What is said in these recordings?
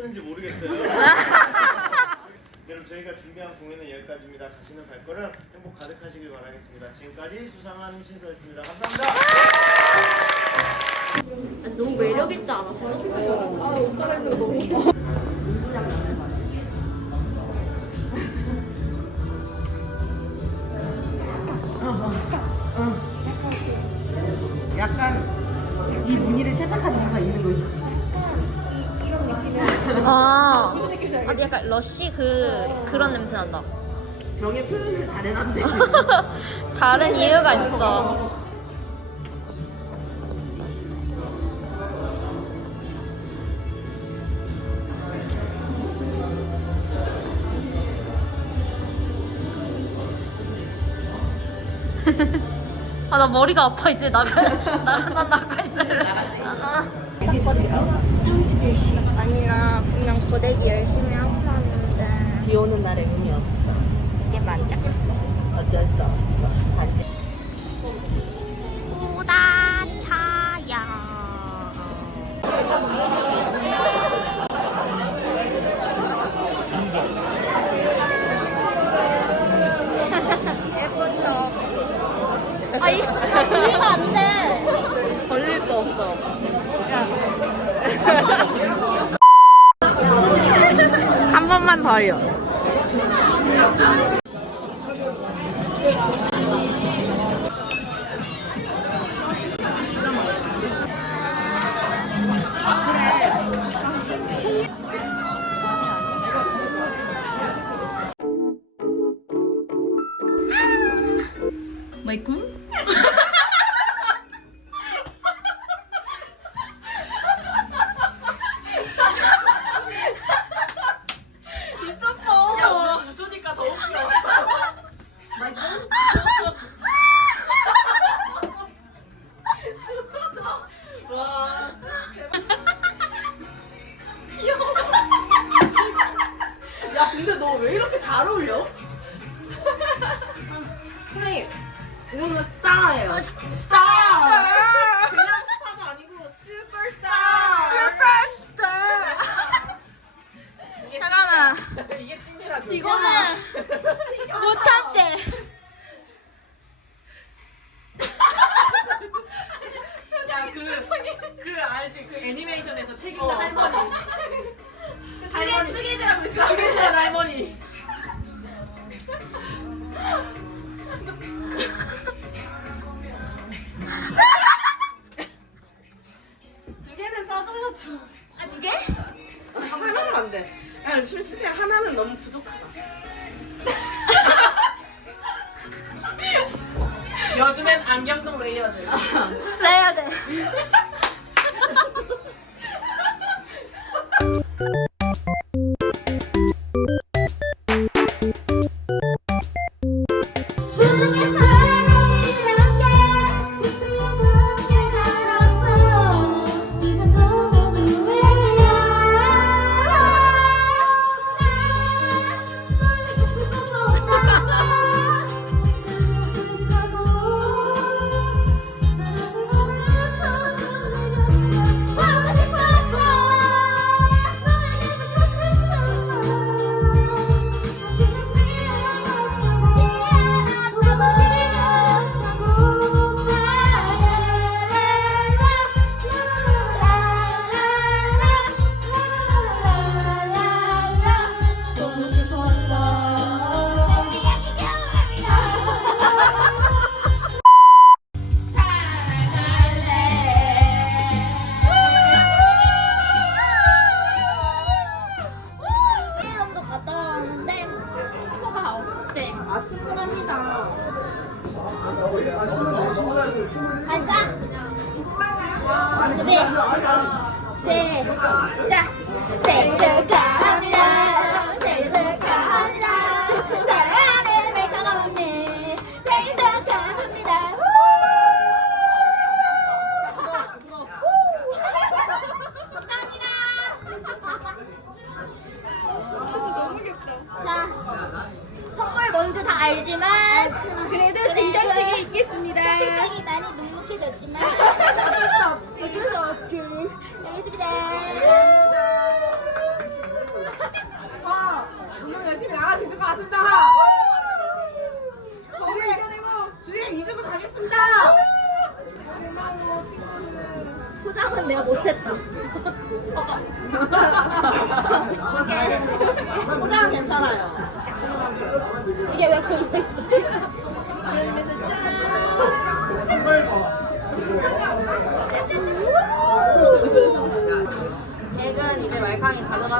쓰는지 모르겠어요. 여러분 저희가 준비한 공연은 여기까지입니다. 가시는 발걸음 행복 가득하시길 바라겠습니다. 지금까지 수상한 신서였습니다. 감사합니다. 너무 매력 있지 않았어? 약간 이 무늬를 채택한 이유가 있는 것이지. 아, 아 약간 러쉬 그 그런 냄새 난다. 병의 표현을 잘 해놨네. 다른 이유가 있어. 아 나 머리가 아파 이제 나가 나나 나가 있을래. 아. 아니 나 분명 고데기 열심히 하고 왔는데 비 오는 날에 의미 없어. 이게 맞아. 어쩔 수 없어. 번 superstar.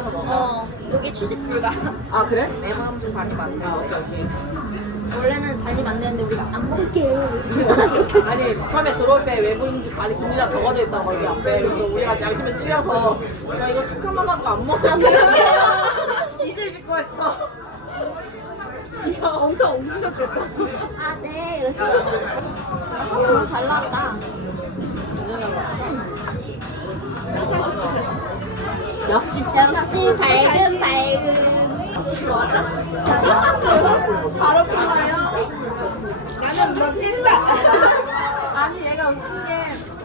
가져가서 먹어. 어, 여기 취식 불가. 아 그래? 매번 많이 만든 원래는 달리면 안 되는데 우리가 안 먹게 불쌍한 척했어. 아니 처음에 들어올 때 외부인지 많이 국리가 적어져 있다고 여기 앞에 그래서 우리가 양심에 찔려서 야 이거 툭 한번 하고 안 먹어 안 먹게. 이실 싣고 했어. 엄청 옮겼겠다. 아, 네, 이러시죠. 너무 잘 나왔다. 역시, 역시 밝은 밝은. 바로 끝나요. 나는 뭐 뛴다. 아니 얘가 웃긴 게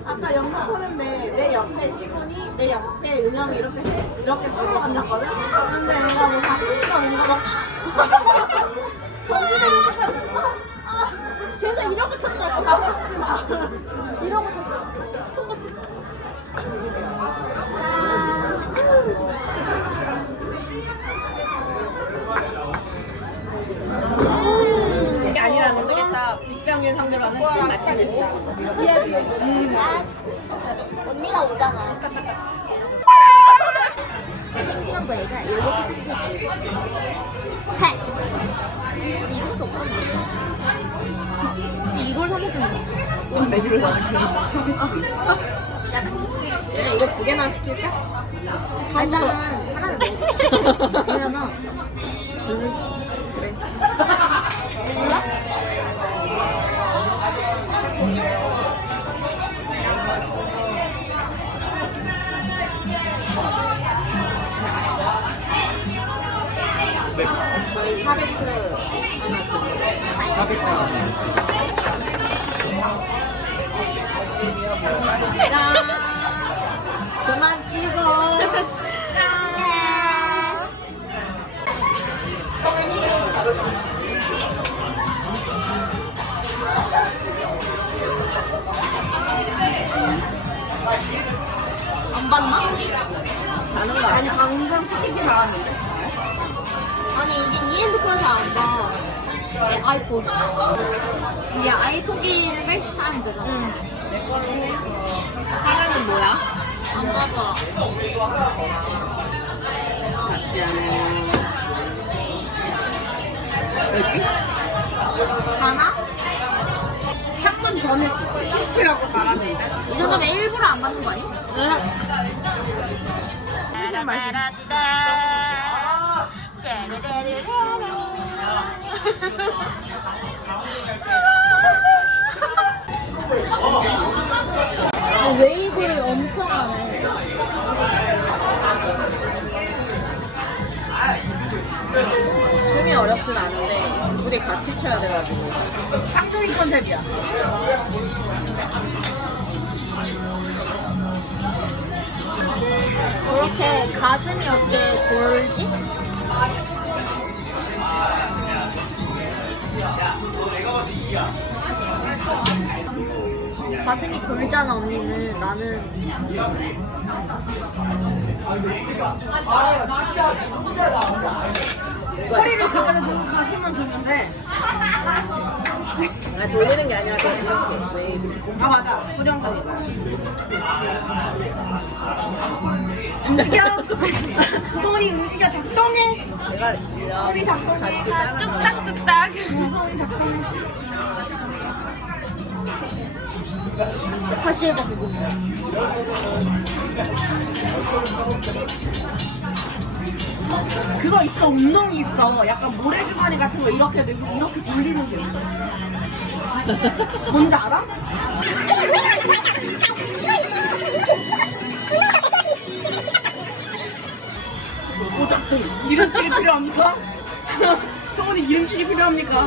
아까 영상 보는데 내 옆에 시군이 내 옆에 은영이 이렇게 세- 이렇게 서로 앉았거든. 근데 얘가 뭐 바꾸니까 뭔가 막 시작했어. 걔가 이러고 쳤다고. 바꾸지 마. 찐 맛집이다 언니가 오잖아. 싱싱한 줄. 패스. 근데 이거밖에 말이야. 근데 이걸 사 먹으면 오늘 메뉴를 사 얘네 이거 두 개나 시킬까? 아, 일단은 하나를 먹어. 왜냐면 400 그만 찍어. 내 아이폰. 이게 아이폰끼리는 페이스타임 되잖아. 하나는 뭐야? 안 봐봐. 뭐지? 자나? 3분 전에 키키라고 말하는데. 이 정도면 일부러 안 받는 거 아니야? 무슨 말씀? 아, 웨이브를 엄청 하네. 춤이 어렵진 않은데 둘이 같이 춰야 돼가지고 쌍둥이 컨셉이야. 그렇게 가슴이 어떻게 돌지? 가슴이 돌잖아 언니는 나는 허리를 그대로 두고 들면 돼. 아 돌리는 게 아니라 그냥 이렇게 웨이브 아 맞아. 후렴구니까. 움직여. 손이 움직여 작동해. 내가 이렇게 손이 작동해. 뚝딱뚝딱 손이 작동해. 다시 해봐 그거 그거 있어. 운동이 있어. 약간 모래주머니 같은 거 이렇게 들고 이렇게 돌리는 게 있어. 뭔지 알아? 오작동. 기름칠이 필요합니까? 소원이 기름칠이 필요합니까?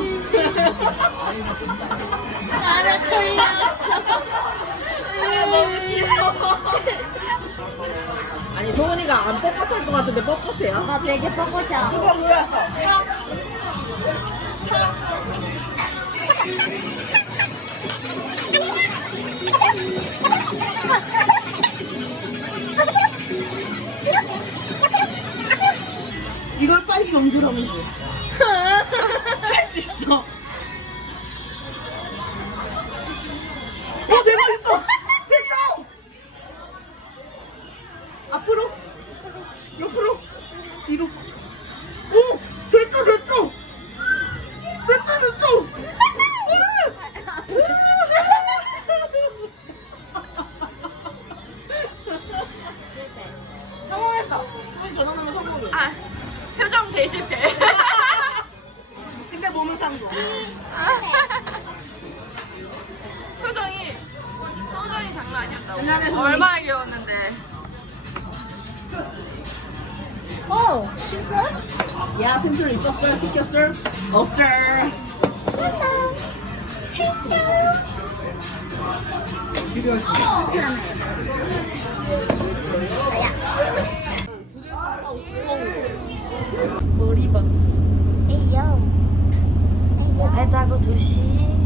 나를 돌렸어 너무 귀여워. 아니 소은이가 안 뻣뻣할 것 같은데 뻣뻣해요. 나 되게 뻐꾸자. 그거 뭐였어? 이걸 빨리 연주하면 돼. 야, 승술 있었어? 지켰어? 없죠. 머리 봐. 에이요. 에이요. 배 타고 2시.